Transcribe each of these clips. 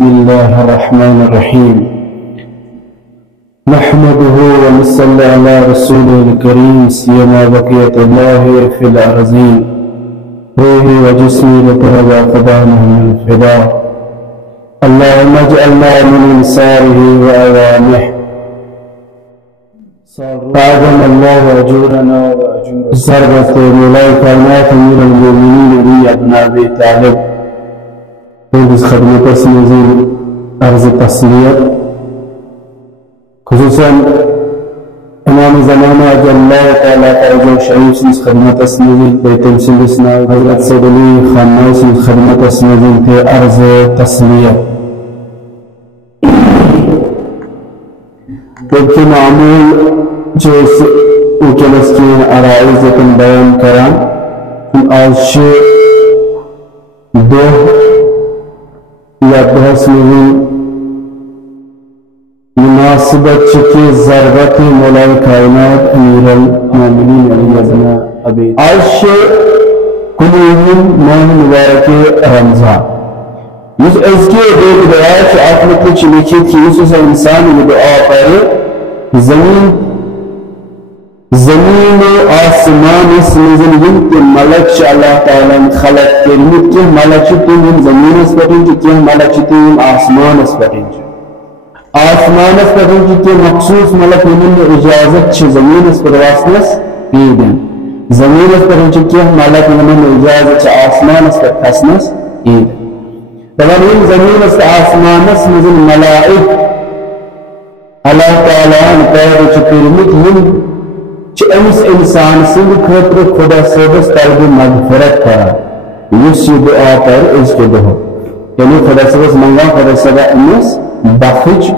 بسم الله الرحمن الرحيم نحمده ونصلي على رسوله الكريم سيما بقية الله في الأرضين روحي وجسمي لتربى قدامه من الفداء اللهم اجعلنا من انصاره وأوامه أعظم الله أجورنا وأجور سربت مولاي كائنات أمير المؤمنين علي بن أبي طالب بس خدمة تسليم أرض التسلية خصوصا امام زمانہ اجل اللہ تعالیٰ تعالیٰ شریف سے خدمت تسلیم تمثیل اسنا حضرت سید علی خانہ سے خدمت تسلیم تھے عرض تسلیہ کیونکہ معمول جو اوکلس کی عرائض بیان کران آج دو یا بحث میں مناسبت چکی ضربت مولائی کائنات امیر المومنین علی بن ابی آج کلیہم ماہ مبارک رمضان اس کے ایک دعا کہ آپ نے کچھ لکھی تھی اس انسان یہ دعا کرے زمین و آسمان اس نزل کے ملک اللہ تعالیٰ خلق کرمت کے ملک تم زمین اس پرین کہ ملک تم آسمان اس پرین آسمان اس پرین کہ مخصوص ملک من اجازت زمین اس پر واسنس ایدن زمین اس پرین کہ ملک من اجازت آسمان اس پر خسنس ایدن طبعا ان زمین اس آسمان اس نزل ملائک اللہ تعالیٰ پیدا کرمت امس انسان سند خطر خدا صبس طلب مغفرت کرا اس دعا پر اس کے دہو یعنی خدا صبس منگا خدا صبح امس بخش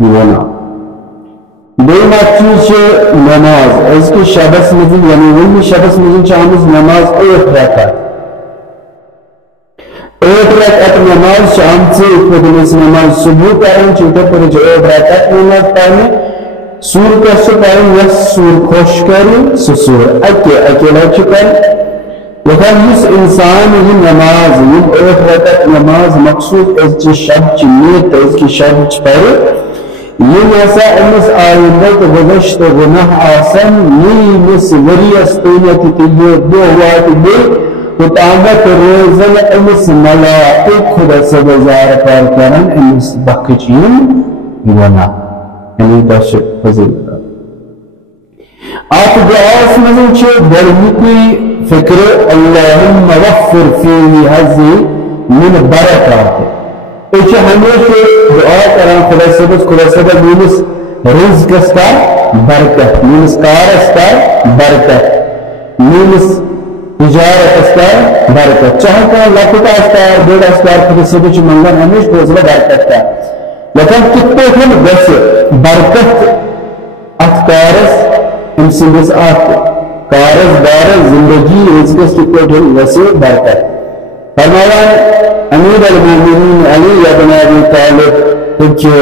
ونا دیما چیز نماز اس کے شبس مزن یعنی وہی شبس مزن چاہمز نماز ایک رکعت نماز شام سے اس نماز صبح پڑھیں چلتے پر جو ایک رکعت نماز پڑھیں سور کیسے پڑھیں یا سور خوش کریں سور اکیلا چکر لیکن اس انسان یہ نماز یہ ایک رکعت نماز مقصود اس کی شب چنیت اس کی شب پڑھے یہ ایسا امس آئندہ تو گذشت گناہ آسن یہ مس وری استونیت تیئے دو وقت دے وتعامت روزن امس ملائک خدا سے بزار پر کرن امس بخشین گناہ یعنی داشت فضل آپ دعاس مزن چھے برمکی فکر اللہم وفر فیہی حضی من برکات ایچے ہمیشہ دعا کران خدا صدق مینس رزق اسکا برکت مینس کار اسکا برکت مینس تجارت اسکا برکت چاہتا لکھتا اسکا دیڑ اسکا خدا صدق منگن ہمیشہ بوزلہ برکت کا لیکن کتنے ہم ویسے برکت اتکارس انسانس کارس دارس زندگی رزقس کتنے ہم ویسے برکت فرمایا امیر المومنین علی بن ابی طالب کہ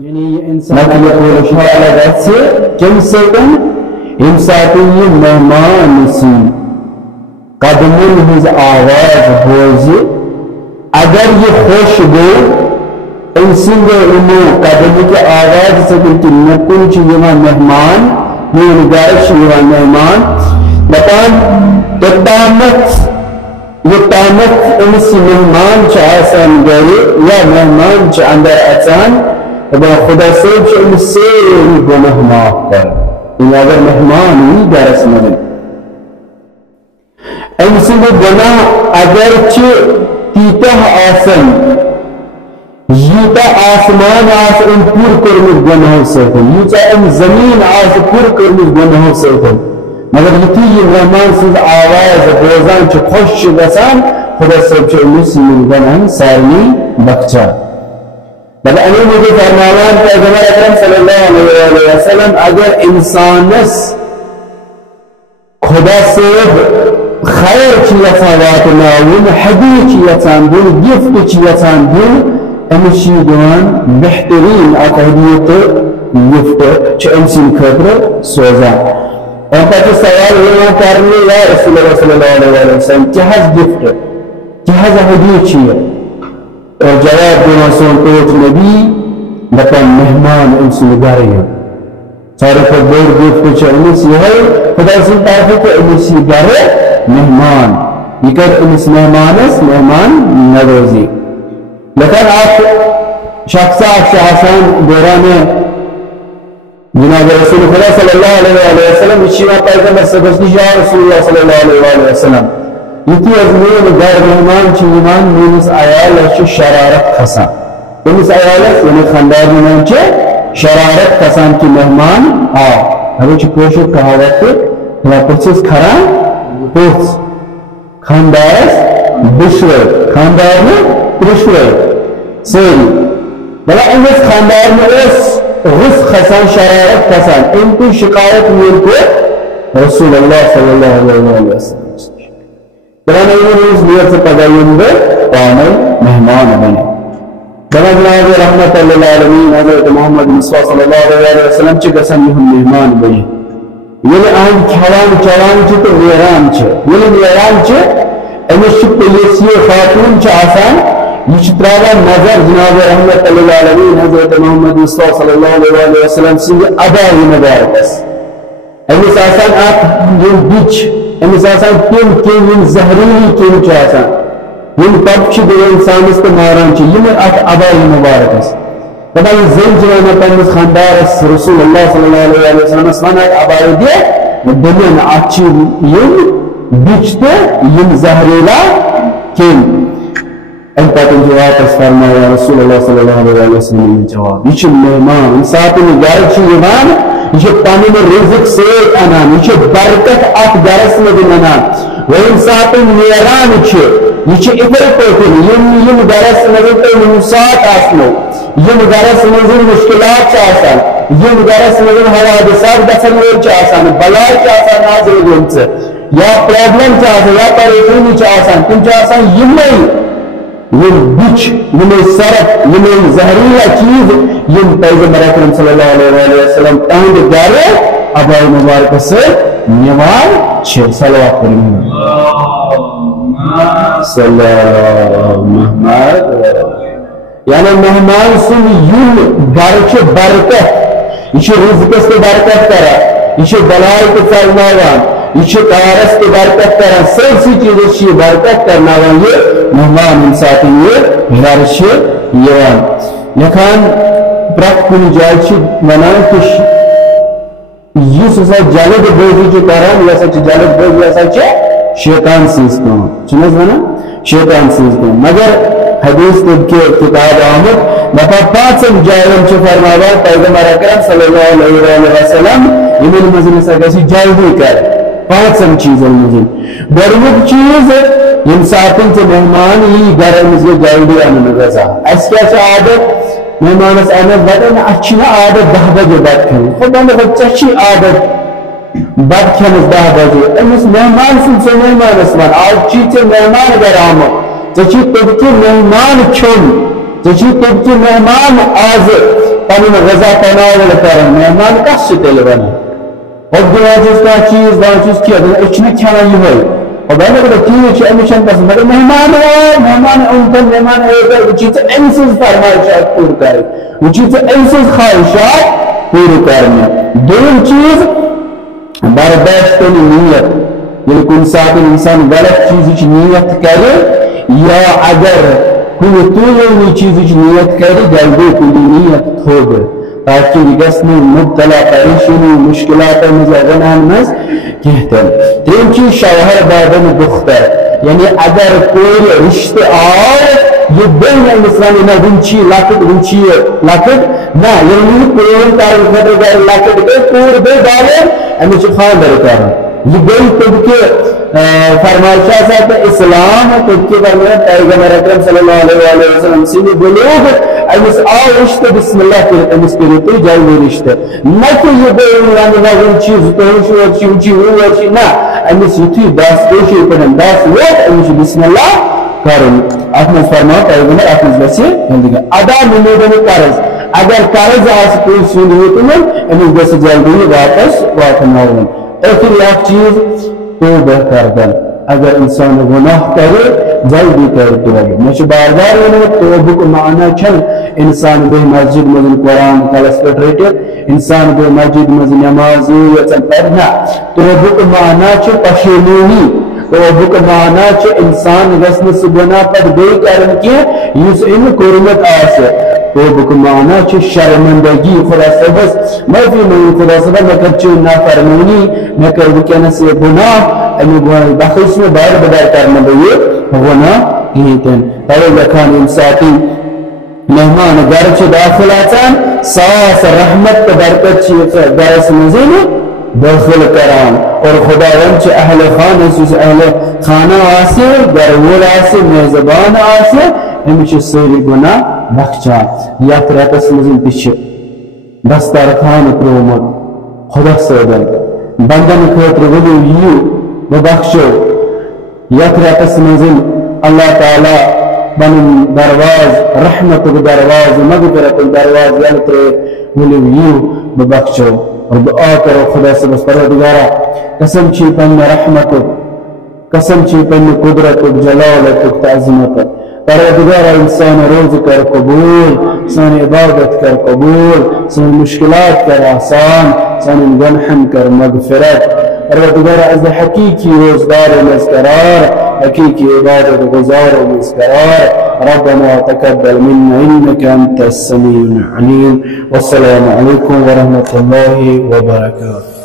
یعنی یہ انسان نقل قرشہ علیہ سے کم سے کم انساتی مہمان سی قدمون ہز آواز بوزی اگر یہ خوش گو انسان امو قدمی کے آواز سے کہ نکن چیزا مہمان یہ نگارش چیزا مہمان بطان یہ تامت انسی مہمان چاہسان گئے یا مہمان چاہ اندر اچان ابا خدا سوچ ان سے گناہ معاف کر ان اگر مہمان ہی درس مدن انسی گناہ اگرچہ تیتہ آسن یوتا آسمان آس ان پور کرمز گناہ سے تھے یوتا ان زمین آس پور کرمز گناہ سے تھے مگر یتی یہ رحمان سید آواز بوزان چھ خوش گسان خدا سب چھ انسی من گناہ سارنی بخچا بل انہی مجھے فرماوان کہ پیغمبر اکرم صلی اللہ علیہ وسلم اگر انسانس خدا سب خیر چیتا واتنا ون حدی چیتا دن گفت چیتا دن امشی دوان بہترین اقیدیت گفت چھ انسی خبر سوزا اور پتہ سوال یہ کرنے یا رسول اللہ صلی اللہ علیہ وسلم جہاز گفٹ جہاز ہدیہ چیئے اور جواب دینا سونتوٹ نبی لکن مہمان انس نگاری ہیں سارے کو بور گفت کچھ انس یہ ہے خدا سے تعریف کہ انس نگارے مہمان یہ کہ انس مہمان نوازی لیکن آپ شخص سے آسان دوران جناب رسول خدا صلی اللہ علیہ وسلم اشیاء پیغمبر سے بچنی یا رسول اللہ صلی اللہ علیہ وسلم یتی از مین غیر مہمان چیمان مینس آیال چھ شرارت کھسان مینس آیال یعنی خاندار میں چھ شرارت کھسان کی مہمان آ ہمیں چھ کوشش کہاوت کہ پرسس کھران پوچھ خاندار بشوے خاندار میں پرشوے سیری بلا انس خاندار میں اس غص خسان شرارت کھسان ان کی شکایت مل کو رسول اللہ صلی اللہ علیہ وسلم بلان ایمونیز نیت سے پدائیم دے پامل مہمان بنے بلان جناب رحمت اللہ العالمین حضرت محمد مصطفیٰ صلی اللہ علیہ وسلم چی قسم یہم مہمان بنے یلی آن چوان چی تو ویران چی یلی ویران چی امیش پلیسی خاتون چی آسان یہ چتراوا نظر جناب رحمت اللہ العالمین حضرت محمد مصطفیٰ صلی اللہ علیہ وسلم سنگ ادائی مبارکس امیس آسان آپ یہ بیچ امیس آسان کم زہریلی کم چاہسان یم تب چھ دے انسان استماران چھ یم ات ابائی مبارک اس تبا یہ زین جوانا پنس خاندار رسول اللہ صلی اللہ علیہ وسلم اسمانا ابائی دے دلین اچھی یم بیچتے یم زہریلا کم انتاکن جواب اس فرمایا رسول اللہ صلی اللہ علیہ وسلم جواب یہ چھ مہمان انسان میں گارد چھ ایمان یہ پانی میں رزق سے انان یہ برکت ات گرس میں انان و انسان نیران یہ اتر پوتن یم گرس میں موسات آسنو یم گرس میں مشکلات آسان یم گرس میں حوادثات گژھن وول آسان بلائی آسان نازل گومژ یا پرابلم آسان یا پریشانی آسان تم آسان یم بچ یم سرف یم زہریلا چیز یم پیغمبر اکرم صلی اللہ علیہ وسلم تہند گرے ابائی مبارک سے نیوان چھ صلوات پڑھیں صلی اللہ محمد یعنی مہمان سن یم گھر چھ برکت یہ رزق سے برکت کرا یہ بلائی کے فرماوان یہ کارس کے برکت کرا سب سی چیزیں چھ برکت کرنا یہ مہمان انسان یہ گھر چھ یوان لیکن پرت کن جائے چھ ونان کہ یہ سا جلد بوزی چھ کران یہ سا جلد بوزی یہ سا شیطان سیز کن چنز ونان شیطان سیز کن مگر حدیث کے کتاب آمد نفا پانچم جائرم چھ فرماوا پیغمبر اکرم صلی اللہ علیہ وسلم یہ مزن سا کسی جلدی کر پانچم چیز المزن برمک چیز انسان سے مہمان ہی گھر مجھے جلدی آنے غذا اس کیا سے عادت مہمان اس آنے بدن اچھی عادت 10 بجے بد کھیں خدا نے بچہ اچھی عادت بد کھیں 10 بجے امس مہمان سے مہمان اسمان آج چیز سے مہمان اگر آمد چچی تب کی مہمان چھن چچی تب کی مہمان آز پانون غذا تناول کرن مہمان کس چیتے لبنا اور دیواجز کا چیز دانچیز کیا اچھنے کھانا یہ ہوئی اور بہنے کو تیوی چھ امیشن پسند مگر مہمان ہے مہمان انتر مہمان ہے وہ چیز انسز فرمائشات پور کرے وہ چیز انسز خواہشات پور کرنے دون چیز برداشت نیت یعنی کن ساتھ انسان غلط چیز نیت کرے یا اگر کوئی تولی چیز نیت کرے جلدی کوئی نیت کھوڑ تاکہ گسنی مبتلا پریشانی مشکلات مزاغنان مز کہتے ہیں تین چیز شوہر بادن دختر یعنی اگر کوئی رشتہ آئے یہ بین انسانی نہ ونچی لکٹ نہ یعنی کوئی تارن خطر گئے لکٹ کے پور بے دارے ہمیں خان در کریں یہ گئی تب کے فرمائشہ صاحب اسلام تب کے فرمائشہ پیغمبر اکرم صلی اللہ علیہ وسلم سینی بلوغ امس آو رشتہ بسم اللہ کے امس کے لیے تو جائے رشتہ نہ کہ یہ بے انسانی نہ ونچی زتوشی ونچی نہ امس یتی داس پیشی پڑھن داس وقت امس بسم اللہ کرن احمد فرمائے پیغمبر احمد بسی ہندگا ادا نمودن قرض اگر قرض آس کوئی سنیت میں امس بس جلدی واپس واپس اور پھر ایک چیز توبہ کردن اگر انسان گناہ کرے جلدی کر توبہ مجھ بار بار توبہ کو معنی چھل انسان بے مسجد مزن قرآن کلس پہ رٹت انسان بے مسجد مزن نماز یچن پڑھنا توبہ کو معنی چھ پشیمانی توبہ کو معنی چھ انسان گسن سے گناہ پر بے کرن کی یس ان قرمت آسے توبہ کو معنی چھ شرمندگی خدا سبس معافی من خدا سبس مکر چھ نافرمانی مکر وکنس گناہ امی گناہ بخش میں بار بدار کرنا بھئی گناہ کیتن اور لکھان انساتی مہمان گھر چھ داخل آتان ساس رحمت کا برکت چھ گرس مزین داخل کران اور خداوند چھ اہل خانہ چھ اہل خانہ آسے گرول آسے میزبان آسے امی چھ سوری گناہ بخشا یا تراتس مزین پیچھے دستار خان پرومت خدا سودن بندن خطر ولو یو ببخشو یا تراتس مزین اللہ تعالی بن درواز رحمت درواز مغفرت درواز یلتر ولو یو ببخشو اور دعا کرو خدا سے بس پروردگارا قسم چھی پن رحمتک قسم چھی پن قدرتک جلالتک تعظیمتک پروردگارا انسان روز کر قبول انسان عبادت کر قبول انسان مشکلات کر آسان انسان گنحن کر مغفرت پروردگارا از حقیقی روزدار مذکرار حقیقی عبادت گزار مذکرار ربنا تقبل منا انك انت السميع العليم والسلام عليكم ورحمة الله وبركاته.